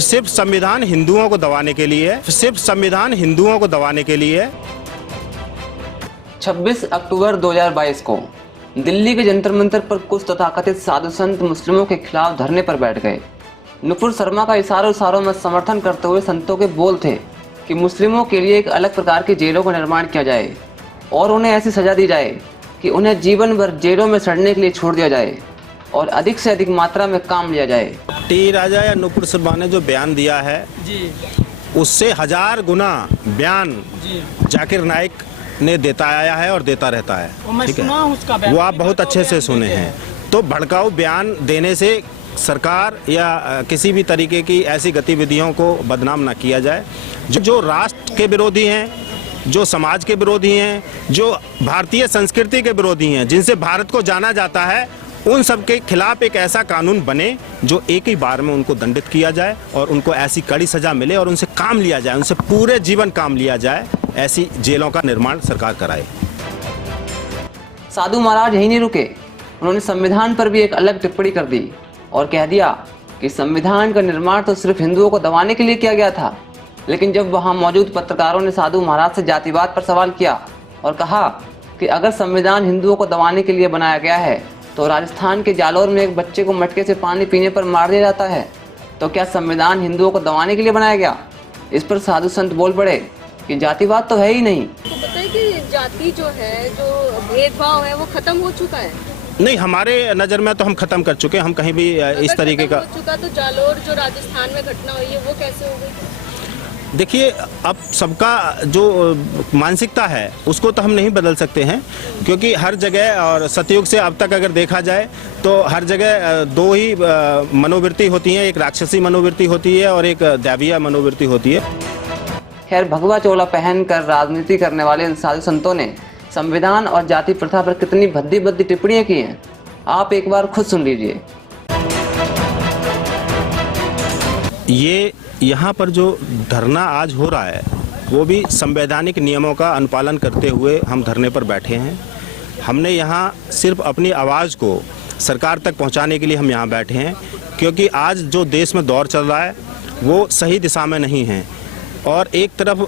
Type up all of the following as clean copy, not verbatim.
सिर्फ संविधान हिंदुओं को दबाने के लिए है, सिर्फ संविधान हिंदुओं को दबाने के लिए है। 26 अक्टूबर 2022 को दिल्ली के जंतर मंतर पर कुछ तथाकथित साधु संत मुस्लिमों के खिलाफ धरने पर बैठ गए। नुपुर शर्मा का इशारों में समर्थन करते हुए संतों के बोल थे कि मुस्लिमों के लिए एक अलग प्रकार की जेलों का निर्माण किया जाए और उन्हें ऐसी सजा दी जाए कि उन्हें जीवन भर जेलों में सड़ने के लिए छोड़ दिया जाए और अधिक से अधिक मात्रा में काम लिया जाए। टी राजा या नुपुर शर्मा ने जो बयान दिया है जी, उससे 1000 गुना बयान जाकिर नाइक ने देता आया है और देता रहता है। ठीक है, वो आप बहुत अच्छे से सुने हैं। तो भड़काऊ बयान देने से सरकार या किसी भी तरीके की ऐसी गतिविधियों को बदनाम ना किया जाए। जो राष्ट्र के विरोधी हैं, जो समाज के विरोधी हैं, जो भारतीय संस्कृति के विरोधी हैं, जिनसे भारत को जाना जाता है, उन सब के खिलाफ एक ऐसा कानून बने जो एक ही बार में उनको दंडित किया जाए और उनको ऐसी कड़ी सजा मिले और उनसे काम लिया जाए, उनसे पूरे जीवन काम लिया जाए। ऐसी जेलों का निर्माण सरकार कराए। साधु महाराज यही नहीं रुके, उन्होंने संविधान पर भी एक अलग टिप्पणी कर दी और कह दिया कि संविधान का निर्माण तो सिर्फ हिंदुओं को दबाने के लिए किया गया था। लेकिन जब वहां मौजूद पत्रकारों ने साधु महाराज से जातिवाद पर सवाल किया और कहा कि अगर संविधान हिंदुओं को दबाने के लिए बनाया गया है तो राजस्थान के जालौर में एक बच्चे को मटके से पानी पीने पर मार दिया जाता है, तो क्या संविधान हिंदुओं को दबाने के लिए बनाया गया? इस पर साधु संत बोल पड़े कि जातिवाद तो है ही नहीं। तो पता है कि जाति जो है, जो भेदभाव है, वो खत्म हो चुका है। नहीं, हमारे नज़र में तो हम खत्म कर चुके हैं। हम कहीं भी इस तरीके का हो चुका तो जालौर जो राजस्थान में घटना हुई है वो कैसे हो गई? देखिए, अब सबका जो मानसिकता है उसको तो हम नहीं बदल सकते हैं, क्योंकि हर जगह और सतयुग से अब तक अगर देखा जाए तो हर जगह दो ही मनोवृत्ति होती हैं, एक राक्षसी मनोवृत्ति होती है और एक दैवीय मनोवृत्ति होती है। खैर, भगवा चोला पहनकर राजनीति करने वाले इन साधु संतों ने संविधान और जाति प्रथा पर कितनी भद्दी टिप्पणियां की हैं, आप एक बार खुद सुन लीजिए। ये यहाँ पर जो धरना आज हो रहा है वो भी संवैधानिक नियमों का अनुपालन करते हुए हम धरने पर बैठे हैं। हमने यहाँ सिर्फ अपनी आवाज़ को सरकार तक पहुँचाने के लिए हम यहाँ बैठे हैं, क्योंकि आज जो देश में दौर चल रहा है वो सही दिशा में नहीं है। और एक तरफ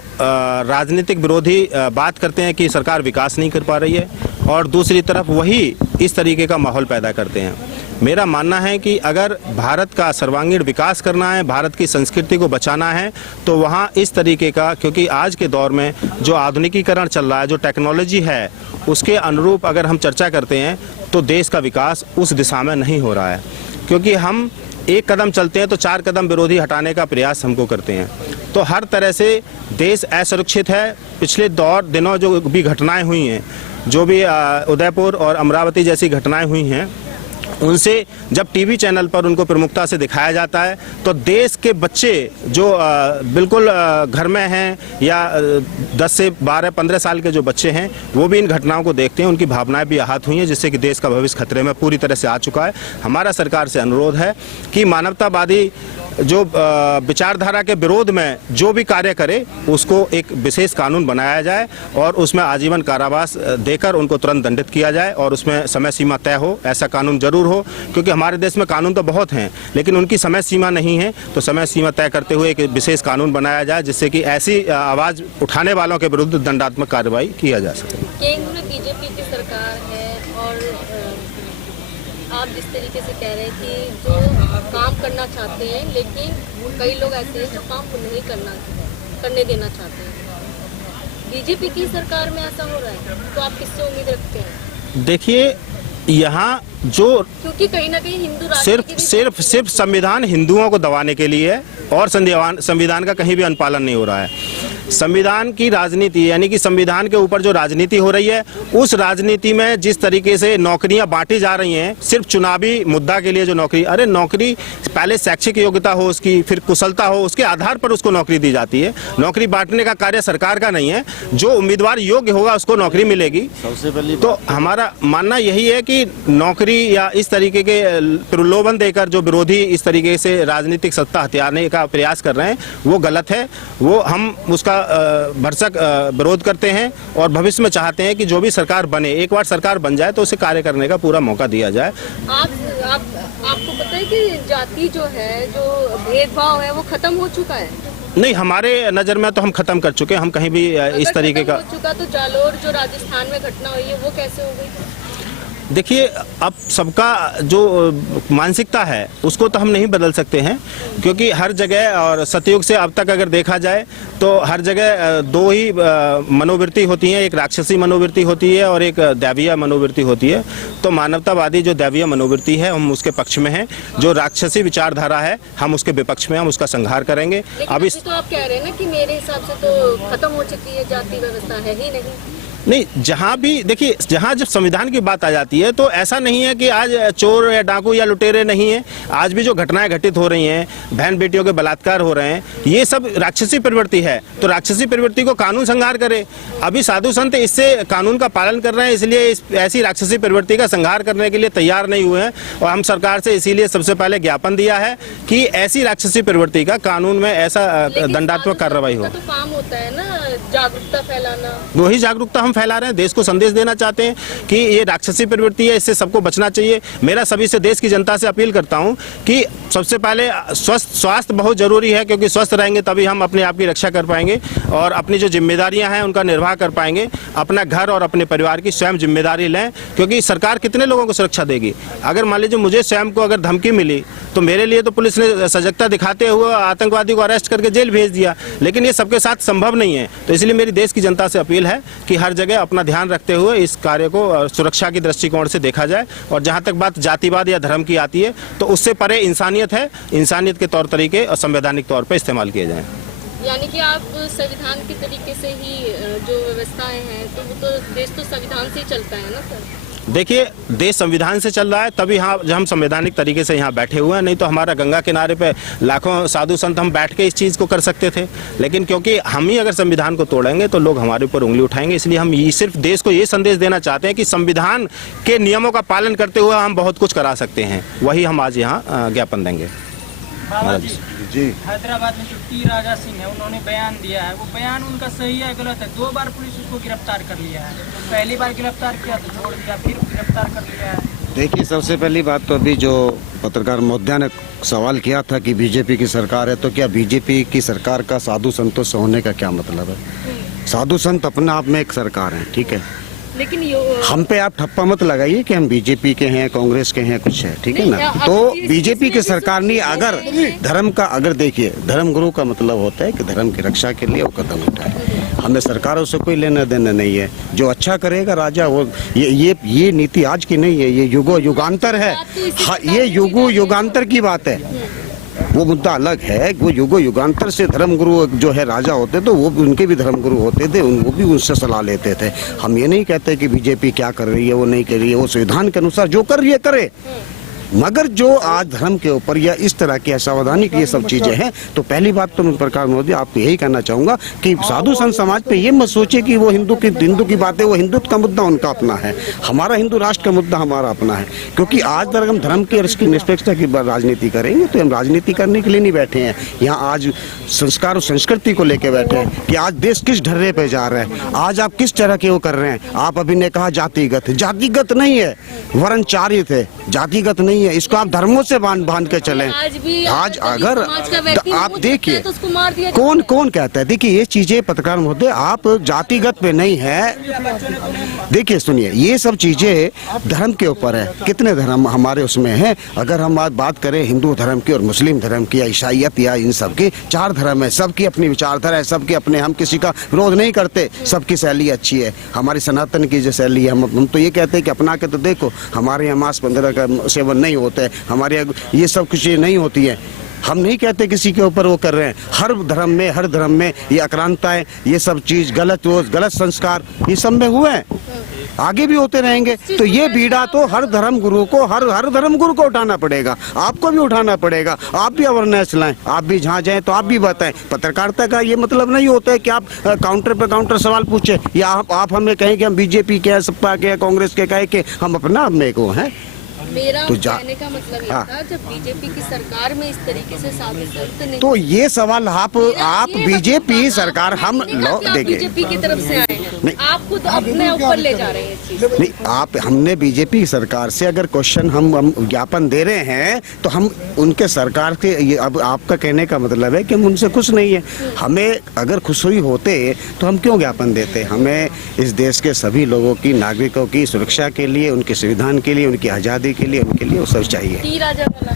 राजनीतिक विरोधी बात करते हैं कि सरकार विकास नहीं कर पा रही है, और दूसरी तरफ वही इस तरीके का माहौल पैदा करते हैं। मेरा मानना है कि अगर भारत का सर्वांगीण विकास करना है, भारत की संस्कृति को बचाना है, तो वहाँ इस तरीके का, क्योंकि आज के दौर में जो आधुनिकीकरण चल रहा है, जो टेक्नोलॉजी है, उसके अनुरूप अगर हम चर्चा करते हैं तो देश का विकास उस दिशा में नहीं हो रहा है। क्योंकि हम एक कदम चलते हैं तो 4 कदम विरोधी हटाने का प्रयास हमको करते हैं। तो हर तरह से देश असुरक्षित है। पिछले दिनों जो भी घटनाएं हुई हैं, जो भी उदयपुर और अमरावती जैसी घटनाएं हुई हैं, उनसे जब टीवी चैनल पर उनको प्रमुखता से दिखाया जाता है तो देश के बच्चे जो बिल्कुल घर में हैं या 10 से 12-15 साल के जो बच्चे हैं, वो भी इन घटनाओं को देखते हैं, उनकी भावनाएं भी आहत हुई हैं, जिससे कि देश का भविष्य खतरे में पूरी तरह से आ चुका है। हमारा सरकार से अनुरोध है कि मानवतावादी जो विचारधारा के विरोध में जो भी कार्य करे उसको एक विशेष कानून बनाया जाए और उसमें आजीवन कारावास देकर उनको तुरंत दंडित किया जाए और उसमें समय सीमा तय हो। ऐसा कानून जरूर हो, क्योंकि हमारे देश में कानून तो बहुत हैं लेकिन उनकी समय सीमा नहीं है। तो समय सीमा तय करते हुए एक विशेष कानून बनाया जाए जिससे कि ऐसी आवाज़ उठाने वालों के विरुद्ध दंडात्मक कार्रवाई किया जा सके। केंद्र में बीजेपी की सरकार है और आप जिस तरीके से कह रहे हैं कि जो काम करना चाहते हैं, लेकिन कई लोग ऐसे हैं जो काम को नहीं करने देना चाहते हैं। बीजेपी की सरकार में ऐसा हो रहा है तो आप किससे उम्मीद रखते हैं? देखिए, यहाँ जो क्योंकि कहीं ना कहीं हिंदू सिर्फ संविधान हिंदुओं को दबाने के लिए है और संविधान का कहीं भी अनुपालन नहीं हो रहा है। संविधान की राजनीति, यानी कि संविधान के ऊपर जो राजनीति हो रही है, उस राजनीति में जिस तरीके से नौकरियां बांटी जा रही हैं, सिर्फ चुनावी मुद्दा के लिए जो नौकरी, अरे नौकरी पहले शैक्षिक योग्यता हो उसकी, फिर कुशलता हो, उसके आधार पर उसको नौकरी दी जाती है। नौकरी बांटने का कार्य सरकार का नहीं है। जो उम्मीदवार योग्य होगा उसको नौकरी मिलेगी। तो हमारा मानना यही है कि नौकरी या इस तरीके के प्रलोभन देकर जो विरोधी इस तरीके से राजनीतिक सत्ता हथियाने का प्रयास कर रहे हैं वो गलत है। वो हम उसका भरसक विरोध करते हैं और भविष्य में चाहते हैं कि जो भी सरकार बने, एक बार सरकार बन जाए तो उसे कार्य करने का पूरा मौका दिया जाए। आपको पता है हैं कि जाति जो है, जो भेदभाव है, वो खत्म हो चुका है? नहीं, हमारे नज़र में तो हम ख़त्म कर चुके हैं। हम कहीं भी इस तरीके का हो चुका तो जालोर जो राजस्थान में घटना हुई है वो कैसे हो गई? देखिए, अब सबका जो मानसिकता है उसको तो हम नहीं बदल सकते हैं, क्योंकि हर जगह और सतयुग से अब तक अगर देखा जाए तो हर जगह दो ही मनोवृत्ति होती हैं, एक राक्षसी मनोवृत्ति होती है और एक दैवीय मनोवृत्ति होती है। तो मानवतावादी जो दैवीय मनोवृत्ति है हम उसके पक्ष में हैं, जो राक्षसी विचारधारा है हम उसके विपक्ष में, हम उसका संहार करेंगे। अभी तो आप कह रहे हैं ना कि मेरे हिसाब से तो खत्म हो चुकी है, जाति व्यवस्था है ही नहीं। जहाँ भी देखिए, जहाँ जब संविधान की बात आ जाती है तो ऐसा नहीं है कि आज चोर या डाकू या लुटेरे नहीं है। आज भी जो घटनाएं घटित हो रही हैं, बहन बेटियों के बलात्कार हो रहे हैं, ये सब राक्षसी प्रवृत्ति है। तो राक्षसी प्रवृत्ति को कानून संहार करे। अभी साधु संत इससे कानून का पालन कर रहे हैं, इसलिए ऐसी राक्षसी प्रवृत्ति का संहार करने के लिए तैयार नहीं हुए हैं। और हम सरकार से इसीलिए सबसे पहले ज्ञापन दिया है कि ऐसी राक्षसी प्रवृत्ति का कानून में ऐसा दंडात्मक कार्रवाई हो। तो काम होता है ना जागरूकता फैलाना, वही जागरूकता फैला रहे हैं, देश को संदेश देना चाहते हैं कि ये राक्षसी प्रवृत्ति है, इससे सबको बचना चाहिए। मेरा सभी से, देश की जनता से अपील करता हूं कि सबसे पहले स्वास्थ्य बहुत जरूरी है, क्योंकि स्वस्थ रहेंगे तभी हम अपने आप की रक्षा कर पाएंगे और अपनी जो जिम्मेदारियां हैं उनका निर्वाह कर पाएंगे। अपना घर और अपने परिवार की स्वयं जिम्मेदारी लें, क्योंकि सरकार कितने लोगों को सुरक्षा देगी। अगर मान लीजिए मुझे स्वयं को अगर धमकी मिली तो मेरे लिए तो पुलिस ने सजगता दिखाते हुए आतंकवादी को अरेस्ट करके जेल भेज दिया, लेकिन ये सबके साथ संभव नहीं है। तो इसलिए मेरी देश की जनता से अपील है कि हर जगह अपना ध्यान रखते हुए इस कार्य को सुरक्षा की दृष्टिकोण से देखा जाए। और जहां तक बात जातिवाद या धर्म की आती है तो उससे परे इंसानियत है, इंसानियत के तौर तरीके और संवैधानिक तौर पर इस्तेमाल किए जाएं। यानी कि आप संविधान के तरीके से ही जो व्यवस्थाएं हैं, तो वो तो देश तो संविधान से ही चलता है ना सर? देखिए, देश संविधान से चल रहा है, तभी हाँ जब हम संवैधानिक तरीके से यहाँ बैठे हुए हैं। नहीं तो हमारा गंगा किनारे पे लाखों साधु संत हम बैठ के इस चीज़ को कर सकते थे, लेकिन क्योंकि हम ही अगर संविधान को तोड़ेंगे तो लोग हमारे ऊपर उंगली उठाएंगे। इसलिए हम ये सिर्फ देश को ये संदेश देना चाहते हैं कि संविधान के नियमों का पालन करते हुए हम बहुत कुछ करा सकते हैं। वही हम आज यहाँ ज्ञापन देंगे। जी, हैदराबाद में जो टी राजा सिंह है, उन्होंने बयान दिया है, वो बयान उनका सही है गलत है? 2 बार पुलिस उसको गिरफ्तार कर लिया है। पहली बार गिरफ्तार किया तो छोड़ दिया, फिर गिरफ्तार कर लिया है। देखिए, सबसे पहली बात तो अभी जो पत्रकार महोदया ने सवाल किया था कि बीजेपी की सरकार है, तो क्या बीजेपी की सरकार का साधु संतों से होने का क्या मतलब है? साधु संत अपने आप में एक सरकार है, ठीक है, लेकिन हम पे आप ठप्पा मत लगाइए कि हम बीजेपी के हैं, कांग्रेस के हैं, कुछ है, ठीक है ना। तो बीजेपी की सरकार ने अगर धर्म का, अगर देखिए, धर्म गुरु का मतलब होता है कि धर्म की रक्षा के लिए वो कदम उठाए। हमें सरकारों से कोई लेना देना नहीं है। जो अच्छा करेगा राजा, वो ये नीति आज की नहीं है, ये युगांतर है। ये युगांतर की बात है, वो मुद्दा अलग है। वो युगांतर से धर्मगुरु जो है राजा होते तो वो उनके भी धर्मगुरु होते थे, वो भी उनसे सलाह लेते थे। हम ये नहीं कहते कि बीजेपी क्या कर रही है, वो नहीं कर रही है, वो संविधान के अनुसार जो कर रही है करे। मगर जो आज धर्म के ऊपर या इस तरह की असंवैधानिक ये सब चीजें हैं, तो पहली बात तो मैं प्रकाश मोदी आपको यही कहना चाहूंगा कि साधु संत समाज पे ये मत सोचे कि वो हिंदू की बातें, वो हिंदुत्व का मुद्दा उनका अपना है, हमारा हिंदू राष्ट्र का मुद्दा हमारा अपना है। क्योंकि आज तक हम धर्म की और इसकी निष्पक्षता की राजनीति करेंगे तो हम राजनीति करने के लिए नहीं बैठे हैं यहाँ। आज संस्कार और संस्कृति को लेकर बैठे हैं कि आज देश किस ढर्रे पे जा रहा है, आज आप किस तरह के वो कर रहे हैं। आप अभी ने कहा जातिगत नहीं है, वर्णचारित है, जातिगत नहीं है। इसको आप धर्मों से बांध के चले। आज अगर आप देखिए, कौन कहता है, देखिए ये चीजें पत्रकार महोदय आप जातिगत पे नहीं है। देखिए सुनिए, ये सब चीजें धर्म के ऊपर है। कितने धर्म हमारे उसमें है? अगर हम आज बात करें हिंदू धर्म की और मुस्लिम धर्म की या ईसाईयत या इन सब की, 4 धर्म है, सबकी अपनी विचारधारा है, सबके अपने, हम किसी का विरोध नहीं करते, सबकी शैली अच्छी है। हमारी सनातन की जो शैली है, हम तो ये कहते हैं कि अपना के तो देखो, हमारे यहाँ मांस वगैरह का सेवन नहीं होता है, हमारे यहाँ ये सब कुछ नहीं होती है। हम नहीं कहते किसी के ऊपर वो कर रहे हैं। हर धर्म में ये आक्रांताएं, ये सब चीज गलत संस्कार ये सब में हुए हैं, आगे भी होते रहेंगे। तो ये बीड़ा तो हर धर्म गुरु को उठाना पड़ेगा, आपको भी उठाना पड़ेगा। आप भी अवेयरनेस लाएं, आप भी जहाँ जाएं तो आप भी बताएं। पत्रकारिता का ये मतलब नहीं होता है कि आप काउंटर पे काउंटर सवाल पूछे या आप हमें कहें कि हम बीजेपी के हैं, सपा के हैं, कांग्रेस के कहे कि हम अपना में को हैं। मेरा कहने का मतलब ये था, जब बीजेपी की सरकार में इस तरीके से साधु संत नहीं, तो ये सवाल आप बीजेपी सरकार, हम देखिए बीजेपी की तरफ से आए, नहीं। आप खुद अपने ऊपर ले जा रहे हैं इस चीज। नहीं, आप हमने बीजेपी सरकार से अगर क्वेश्चन हम ज्ञापन दे रहे हैं तो हम उनके सरकार के अब आपका कहने का मतलब है कि हम उनसे खुश नहीं है। हमें अगर खुश हुई होते तो हम क्यों ज्ञापन देते? हमें इस देश के सभी लोगों की, नागरिकों की सुरक्षा के लिए, उनके संविधान के लिए, उनकी आज़ादी के लिए, उनके लिए वो सब चाहिए। टी राजा वाला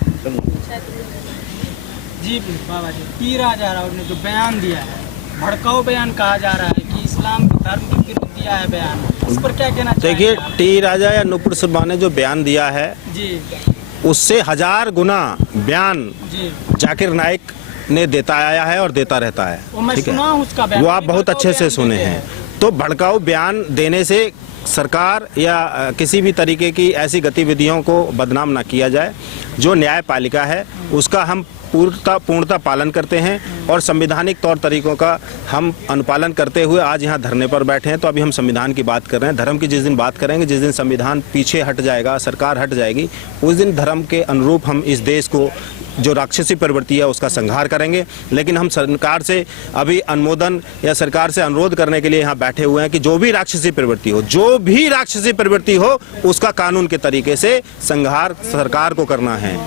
जी बाबा जी, टी राजा राव ने जो बयान दिया है, भड़काऊ बयान कहा जा रहा है कि इस्लाम धर्म के विरुद्ध दिया है बयान, उस पर क्या कहना चाहिए? देखिए, टी राजा या नुपुर शर्मा ने जो बयान दिया है जी उससे 1000 गुना बयान जी, जाकिर नाइक ने देता आया है और देता रहता है। वो मैं ठीक सुना हूं उसका है, बयान, वो आप बहुत भड़काऊ अच्छे से बयान सुने देते हैं। तो भड़काऊ बयान देने से सरकार या किसी भी तरीके की ऐसी गतिविधियों को बदनाम ना किया जाए। जो न्यायपालिका है उसका हम पूर्णतः पालन करते हैं और संवैधानिक तौर तरीकों का हम अनुपालन करते हुए आज यहाँ धरने पर बैठे हैं। तो अभी हम संविधान की बात कर रहे हैं। धर्म की जिस दिन बात करेंगे, जिस दिन संविधान पीछे हट जाएगा, सरकार हट जाएगी, उस दिन धर्म के अनुरूप हम इस देश को जो राक्षसी प्रवृत्ति है उसका संहार करेंगे। लेकिन हम सरकार से अभी अनुमोदन या सरकार से अनुरोध करने के लिए यहाँ बैठे हुए हैं कि जो भी राक्षसी प्रवृत्ति हो, जो भी राक्षसी प्रवृत्ति हो, उसका कानून के तरीके से संहार सरकार को करना है।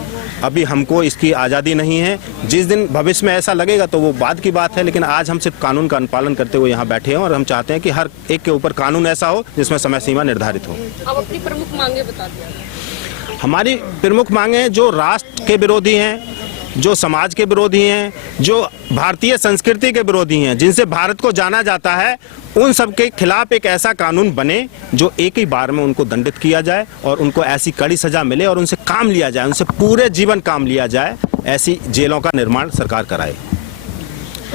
अभी हमको इसकी आज़ादी नहीं है। जिस दिन भविष्य में ऐसा लगेगा तो वो बाद की बात है, लेकिन आज हम सिर्फ कानून का अनुपालन करते हुए यहाँ बैठे हैं और हम चाहते हैं कि हर एक के ऊपर कानून ऐसा हो जिसमें समय सीमा निर्धारित हो। अब अपनी प्रमुख मांगे बता दिया। हमारी प्रमुख मांगे जो राष्ट्र के विरोधी हैं, जो समाज के विरोधी हैं, जो भारतीय संस्कृति के विरोधी हैं, जिनसे भारत को जाना जाता है, उन सब के खिलाफ एक ऐसा कानून बने जो एक ही बार में उनको दंडित किया जाए और उनको ऐसी कड़ी सजा मिले और उनसे काम लिया जाए, उनसे पूरे जीवन काम लिया जाए। ऐसी जेलों का निर्माण सरकार कराए।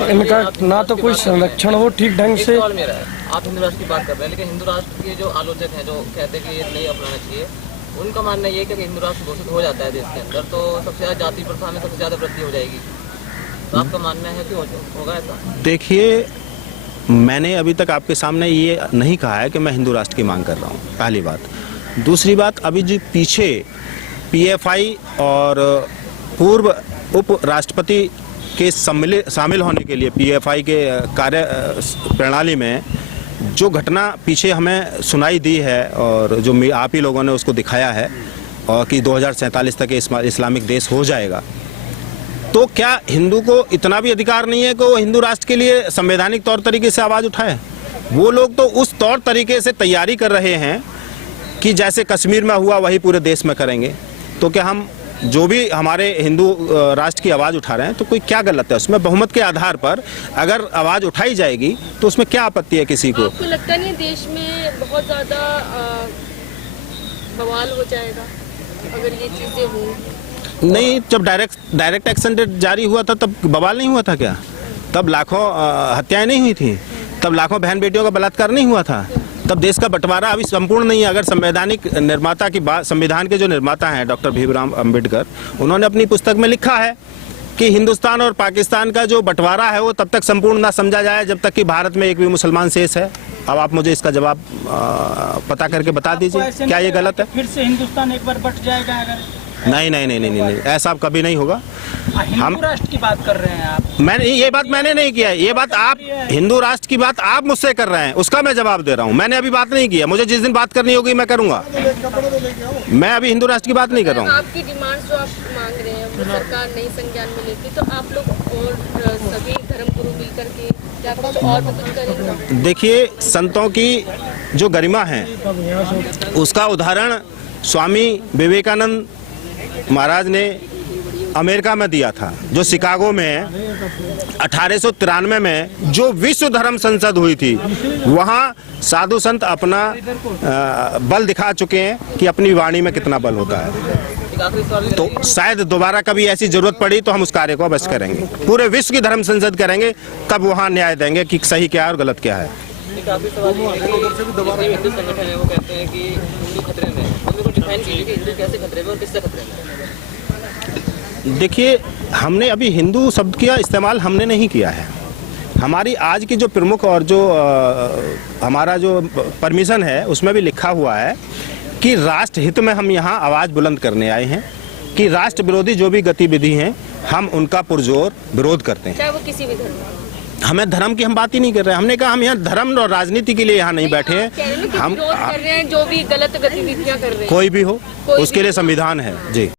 इनका ना तो कोई संरक्षण हो ठीक ढंग से। सवाल मेरा है, आप हिंदू राष्ट्र की बात कर रहे हैं, लेकिन हिंदू राष्ट्र के जो आलोचक हैं, जो कहते हैं कि ये नहीं अपनाना चाहिए, उनका मानना ये है कि हिंदू राष्ट्र घोषित हो जाता है देश के अंदर तो सबसे ज़्यादा जाति प्रथा में सबसे ज़्यादा वृद्धि हो जाएगी। तो आपका मानना है कि होगा ऐसा? देखिए, मैंने अभी तक आपके सामने ये नहीं कहा है कि मैं हिंदू राष्ट्र की मांग कर रहा हूँ, पहली बात। दूसरी बात, अभी जो पीछे पीएफआई और पूर्व उप राष्ट्रपति के शामिल होने के लिए पीएफआई के कार्य प्रणाली में जो घटना पीछे हमें सुनाई दी है और जो आप ही लोगों ने उसको दिखाया है और कि 2047 तक इस्लामिक देश हो जाएगा, तो क्या हिंदू को इतना भी अधिकार नहीं है कि वो हिंदू राष्ट्र के लिए संवैधानिक तौर तरीके से आवाज़ उठाए? वो लोग तो उस तौर तरीके से तैयारी कर रहे हैं कि जैसे कश्मीर में हुआ वही पूरे देश में करेंगे। तो क्या हम जो भी हमारे हिंदू राष्ट्र की आवाज़ उठा रहे हैं तो कोई क्या गलत है उसमें? बहुमत के आधार पर अगर आवाज़ उठाई जाएगी तो उसमें क्या आपत्ति है किसी को? आपको लगता नहीं देश में बहुत ज़्यादा बवाल हो जाएगा अगर ये चीज़ें हों? नहीं, जब डायरेक्ट एक्शन जारी हुआ था तब बवाल नहीं हुआ था क्या? तब लाखों हत्याएं नहीं हुई थी? तब लाखों बहन बेटियों का बलात्कार नहीं हुआ था? तब देश का बंटवारा अभी संपूर्ण नहीं है। अगर संवैधानिक निर्माता की बात, संविधान के जो निर्माता हैं डॉक्टर भीमराव अंबेडकर, उन्होंने अपनी पुस्तक में लिखा है कि हिंदुस्तान और पाकिस्तान का जो बंटवारा है वो तब तक संपूर्ण ना समझा जाए जब तक कि भारत में एक भी मुसलमान शेष है। अब आप मुझे इसका जवाब पता करके बता दीजिए, क्या ये गलत है? फिर से हिंदुस्तान एक बार बट जाएगा अगर? नहीं नहीं नहीं नहीं नहीं, ऐसा कभी नहीं होगा। हिंदू राष्ट्र की बात कर रहे हैं आप। मैंने ये बात मैंने नहीं किया है, ये बात आप हिंदू राष्ट्र की बात आप मुझसे कर रहे हैं, उसका मैं जवाब दे रहा हूँ। मैंने अभी बात नहीं किया, मुझे जिस दिन बात करनी होगी मैं करूँगा। मैं अभी हिंदू राष्ट्र की बात नहीं कर रहा हूँ। आपकी डिमांड जो आप मांग रहे हैं वो सरकार नहीं संज्ञान में लेती तो आप लोग और सभी धर्मगुरु मिलकर के क्या कुछ और भी कुछ करेंगे? देखिए, संतों की जो गरिमा है उसका उदाहरण स्वामी विवेकानंद महाराज ने अमेरिका में दिया था। जो शिकागो में 1893 में जो विश्व धर्म संसद हुई थी, वहाँ साधु संत अपना बल दिखा चुके हैं कि अपनी वाणी में कितना बल होता है। तो शायद दोबारा कभी ऐसी जरूरत पड़ी तो हम उस कार्य को अवश्य करेंगे। पूरे विश्व की धर्म संसद करेंगे, तब वहाँ न्याय देंगे कि सही क्या है और गलत क्या है। हिंदू संगठन है वो कहते हैं कि हिंदू खतरे में, तो डिफाइन कीजिए कि हिंदू कैसे खतरे में और किससे खतरे में? देखिए, हमने अभी हिंदू शब्द का इस्तेमाल हमने नहीं किया है। हमारी आज की जो प्रमुख और जो हमारा जो परमिशन है उसमें भी लिखा हुआ है कि राष्ट्र हित में हम यहाँ आवाज़ बुलंद करने आए हैं कि राष्ट्र विरोधी जो भी गतिविधि हैं हम उनका पुरजोर विरोध करते हैं, चाहे वो किसी भी धर्म। हमें धर्म की हम बात ही नहीं कर रहे हैं। हमने कहा हम यहाँ धर्म और राजनीति के लिए यहाँ नहीं बैठे आप कह रहे हैं हैं। कि हम विरोध कर रहे हैं जो भी गलत गतिविधियां कर रहे हैं, कोई भी हो कोई उसके भी लिए हो। संविधान है जी।